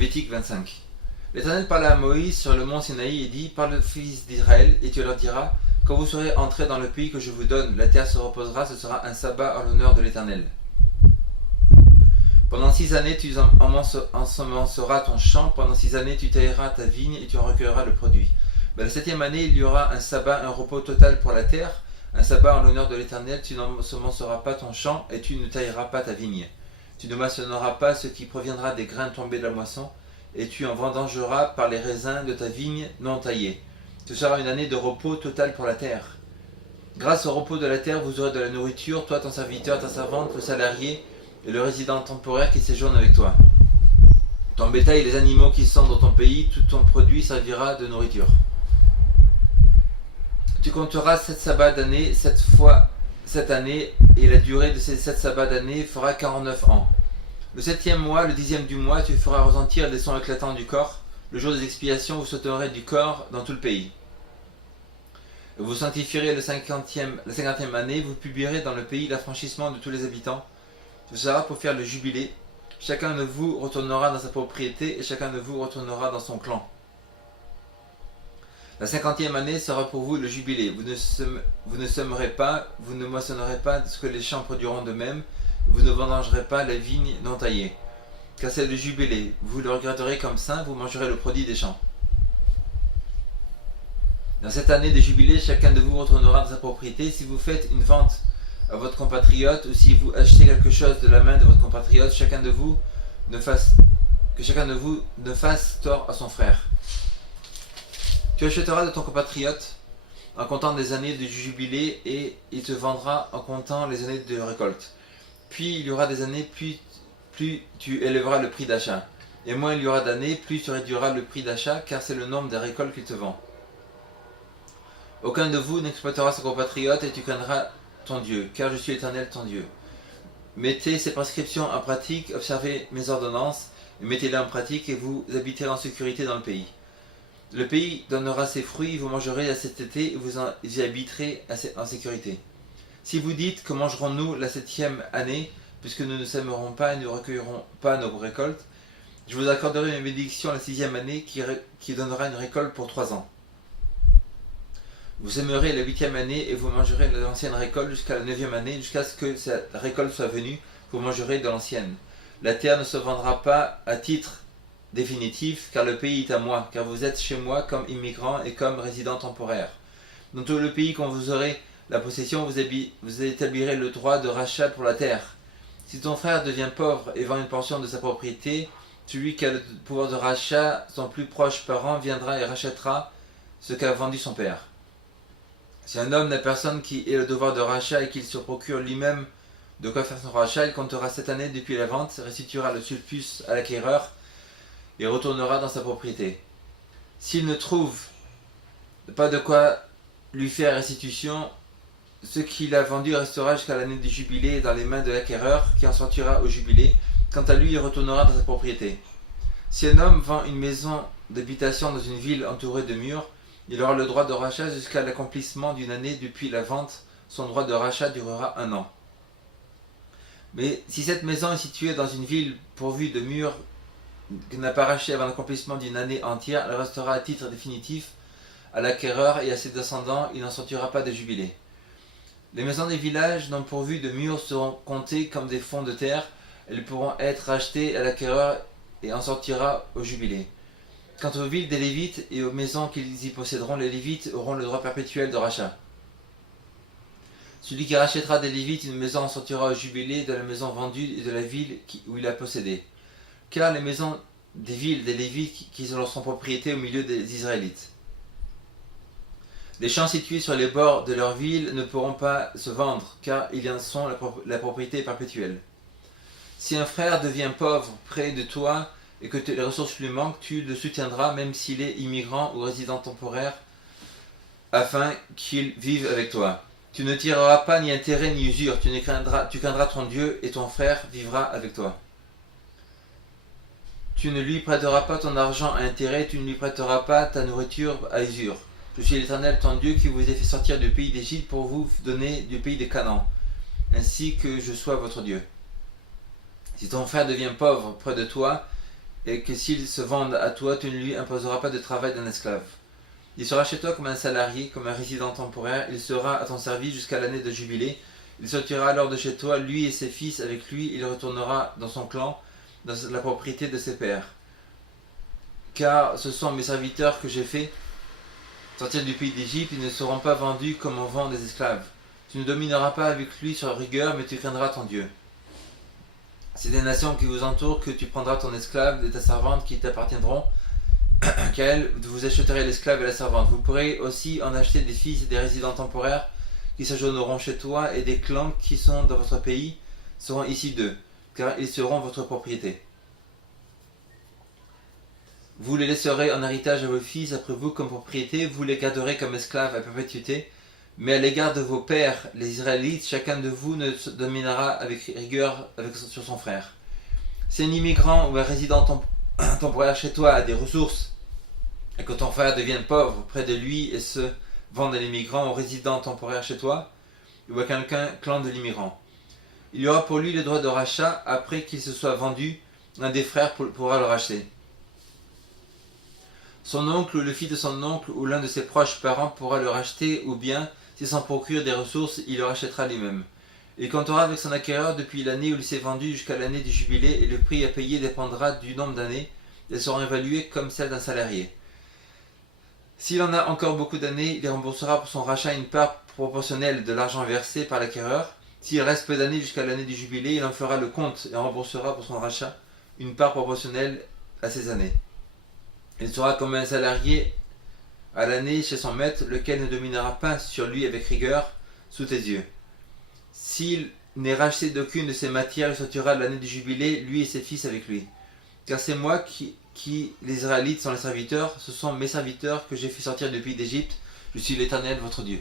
Lévitique 25. L'Éternel parla à Moïse sur le mont Sinaï et dit: Parle aux fils d'Israël, et tu leur diras: Quand vous serez entrés dans le pays que je vous donne, la terre se reposera, ce sera un sabbat en l'honneur de l'Éternel. Pendant 6 années, tu ensemenceras ton champ, pendant 6 années, tu tailleras ta vigne et tu en recueilleras le produit. Mais la 7e année, il y aura un sabbat, un repos total pour la terre, un sabbat en l'honneur de l'Éternel. Tu n'ensemenceras pas ton champ et tu ne tailleras pas ta vigne. Tu ne moissonneras pas ce qui proviendra des grains tombés de la moisson, et tu en vendangeras par les raisins de ta vigne non taillée. Ce sera une année de repos total pour la terre. Grâce au repos de la terre, vous aurez de la nourriture, toi, ton serviteur, ta servante, le salarié et le résident temporaire qui séjourne avec toi. Ton bétail et les animaux qui sont dans ton pays, tout ton produit servira de nourriture. Tu compteras 7 sabbats d'année, 7 fois cette année, et la durée de ces 7 sabbats d'année fera 49 ans. Le 7e mois, le 10e du mois, tu feras retentir des sons éclatants du corps. Le jour des expiations, vous sauterez du corps dans tout le pays. Vous sanctifierez la 50e année, vous publierez dans le pays l'affranchissement de tous les habitants. Ce sera pour faire le jubilé. Chacun de vous retournera dans sa propriété et chacun de vous retournera dans son clan. La 50e année sera pour vous le jubilé. Vous ne sèmerez pas, vous ne moissonnerez pas ce que les champs produiront d'eux-mêmes, vous ne vendangerez pas la vigne non taillée. Car c'est le jubilé, vous le regarderez comme saint, vous mangerez le produit des champs. Dans cette année de jubilé, chacun de vous retournera dans sa propriété. Si vous faites une vente à votre compatriote, ou si vous achetez quelque chose de la main de votre compatriote, que chacun de vous ne fasse tort à son frère. Tu achèteras de ton compatriote en comptant des années de jubilé, et il te vendra en comptant les années de récolte. Puis il y aura des années, plus tu élèveras le prix d'achat. Et moins il y aura d'années, plus tu réduiras le prix d'achat, car c'est le nombre des récoltes qu'il te vend. Aucun de vous n'exploitera son compatriote, et tu craindras ton Dieu, car je suis l'Éternel ton Dieu. Mettez ces prescriptions en pratique, observez mes ordonnances, et mettez-les en pratique, et vous habiterez en sécurité dans le pays. Le pays donnera ses fruits, vous mangerez à cet été, et vous y habiterez en sécurité. Si vous dites: Que mangerons-nous la 7e année, puisque nous ne sèmerons pas et ne recueillerons pas nos récoltes, je vous accorderai une bénédiction la 6e année qui donnera une récolte pour 3 ans. Vous sèmerez la 8e année et vous mangerez de l'ancienne récolte jusqu'à la 9e année, jusqu'à ce que cette récolte soit venue, vous mangerez de l'ancienne. La terre ne se vendra pas à titre définitif, car le pays est à moi, car vous êtes chez moi comme immigrants et comme résidents temporaires. Dans tout le pays, quand vous aurez la possession, vous établirez le droit de rachat pour la terre. Si ton frère devient pauvre et vend une portion de sa propriété, celui qui a le pouvoir de rachat, son plus proche parent, viendra et rachètera ce qu'a vendu son père. Si un homme n'a personne qui ait le devoir de rachat et qu'il se procure lui-même de quoi faire son rachat, il comptera 7 années depuis la vente, restituera le surplus à l'acquéreur et retournera dans sa propriété. S'il ne trouve pas de quoi lui faire restitution, ce qu'il a vendu restera jusqu'à l'année du jubilé dans les mains de l'acquéreur qui en sortira au jubilé. Quant à lui, il retournera dans sa propriété. Si un homme vend une maison d'habitation dans une ville entourée de murs, il aura le droit de rachat jusqu'à l'accomplissement d'une année depuis la vente. Son droit de rachat durera 1 an. Mais si cette maison est située dans une ville pourvue de murs qu'il n'a pas racheté avant l'accomplissement d'une année entière, elle restera à titre définitif à l'acquéreur et à ses descendants, il n'en sortira pas de jubilé. Les maisons des villages non pourvues de murs seront comptées comme des fonds de terre, elles pourront être rachetées à l'acquéreur et en sortira au jubilé. Quant aux villes des Lévites et aux maisons qu'ils y posséderont, les Lévites auront le droit perpétuel de rachat. Celui qui rachètera des Lévites une maison en sortira au jubilé de la maison vendue et de la ville où il a possédé. Car les maisons des villes des Lévites qui sont leur propriété au milieu des Israélites. Les champs situés sur les bords de leur ville ne pourront pas se vendre, car ils en sont la propriété perpétuelle. Si un frère devient pauvre près de toi et que les ressources lui manquent, tu le soutiendras même s'il est immigrant ou résident temporaire, afin qu'il vive avec toi. Tu ne tireras pas ni intérêt ni usure, tu craindras ton Dieu et ton frère vivra avec toi. Tu ne lui prêteras pas ton argent à intérêt, tu ne lui prêteras pas ta nourriture à usure. Je suis l'Éternel ton Dieu qui vous ai fait sortir du pays d'Égypte pour vous donner du pays de Canaan, ainsi que je sois votre Dieu. Si ton frère devient pauvre près de toi, et que s'ils se vendent à toi, tu ne lui imposeras pas de travail d'un esclave. Il sera chez toi comme un salarié, comme un résident temporaire, il sera à ton service jusqu'à l'année de jubilé. Il sortira alors de chez toi, lui et ses fils avec lui, il retournera dans son clan, dans la propriété de ses pères. Car ce sont mes serviteurs que j'ai fait sortir du pays d'Égypte, ils ne seront pas vendus comme on vend des esclaves. Tu ne domineras pas avec lui sur rigueur, mais tu craindras ton Dieu. C'est des nations qui vous entourent que tu prendras ton esclave et ta servante qui t'appartiendront, car elles, vous achèterez l'esclave et la servante. Vous pourrez aussi en acheter des fils et des résidents temporaires qui séjourneront chez toi, et des clans qui sont dans votre pays seront ici d'eux, car ils seront votre propriété. Vous les laisserez en héritage à vos fils après vous comme propriété, vous les garderez comme esclaves à perpétuité. Mais à l'égard de vos pères, les Israélites, chacun de vous ne se dominera avec rigueur sur son frère. Si un immigrant ou un résident temporaire chez toi a des ressources, et que ton frère devienne pauvre près de lui et se vende à l'immigrant ou résident temporaire chez toi, ou à quelqu'un clan de l'immigrant, il y aura pour lui le droit de rachat après qu'il se soit vendu, un des frères pourra le racheter. Son oncle ou le fils de son oncle ou l'un de ses proches parents pourra le racheter, ou bien, s'il s'en procure des ressources, il le rachètera lui-même. Il comptera avec son acquéreur depuis l'année où il s'est vendu jusqu'à l'année du jubilé, et le prix à payer dépendra du nombre d'années. Elles seront évaluées comme celles d'un salarié. S'il en a encore beaucoup d'années, il remboursera pour son rachat une part proportionnelle de l'argent versé par l'acquéreur. S'il reste peu d'années jusqu'à l'année du jubilé, il en fera le compte et remboursera pour son rachat une part proportionnelle à ces années. Il sera comme un salarié à l'année chez son maître, lequel ne dominera pas sur lui avec rigueur sous tes yeux. S'il n'est racheté d'aucune de ces matières, il sortira de l'année du jubilé, lui et ses fils avec lui. Car c'est moi qui les Israélites sont les serviteurs, ce sont mes serviteurs que j'ai fait sortir du pays d'Égypte, je suis l'Éternel votre Dieu.